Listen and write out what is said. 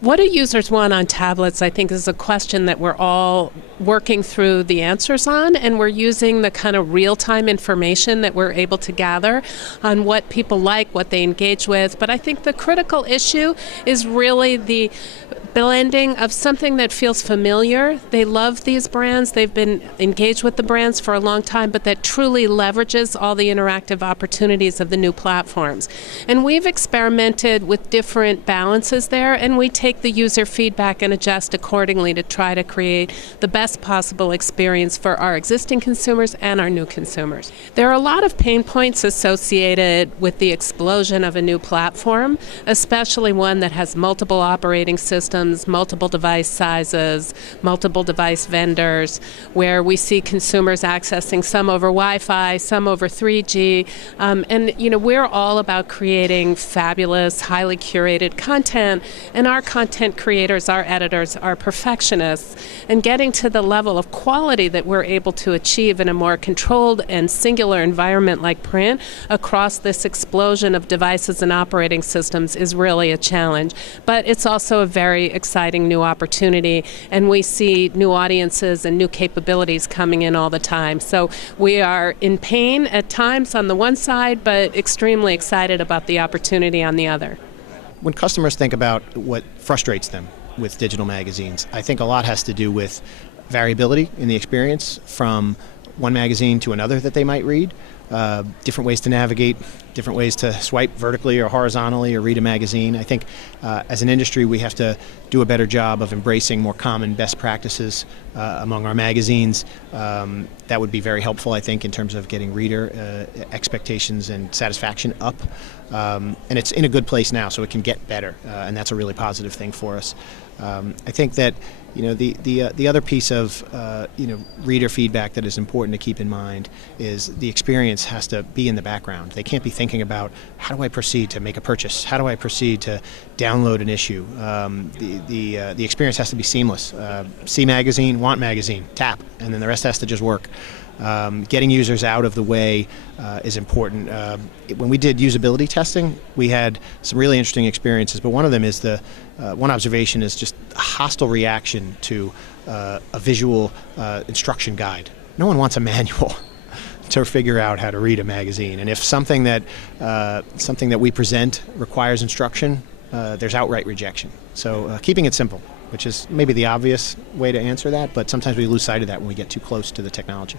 What do users want on tablets, I think, is a question that we're all working through the answers on, and we're using the kind of real-time information that we're able to gather on what people like, what they engage with. But I think the critical issue is really the blending of something that feels familiar. They love these brands. They've been engaged with the brands for a long time, but that truly leverages all the interactive opportunities of the new platforms. And we've experimented with different balances there, and we take the user feedback and adjust accordingly to try to create the best possible experience for our existing consumers and our new consumers. There are a lot of pain points associated with the explosion of a new platform, especially one that has multiple operating systems, multiple device sizes, multiple device vendors, where we see consumers accessing some over Wi-Fi, some over 3G, and we're all about creating fabulous, highly curated content, and our content creators, our editors, are perfectionists, and getting to the level of quality that we're able to achieve in a more controlled and singular environment like print across this explosion of devices and operating systems is really a challenge. But it's also a very exciting new opportunity, and we see new audiences and new capabilities coming in all the time. So we are in pain at times on the one side, but extremely excited about the opportunity on the other. When customers think about what frustrates them with digital magazines, I think a lot has to do with variability in the experience from one magazine to another that they might read, different ways to navigate, different ways to swipe vertically or horizontally or read a magazine. I think as an industry we have to do a better job of embracing more common best practices among our magazines. That would be very helpful, I think, in terms of getting reader expectations and satisfaction up. And it's in a good place now, so it can get better, and that's a really positive thing for us. I think that the other piece of reader feedback that is important to keep in mind is the experience has to be in the background. They can't be thinking about, how do I proceed to make a purchase? How do I proceed to download an issue? The experience has to be seamless. See magazine, want magazine, tap, and then the rest has to just work. Getting users out of the way is important. When we did usability testing, we had some really interesting experiences, but one of them is one observation is just a hostile reaction to a visual instruction guide. No one wants a manual to figure out how to read a magazine, and if something that we present requires instruction, there's outright rejection. So keeping it simple, which is maybe the obvious way to answer that, but sometimes we lose sight of that when we get too close to the technology.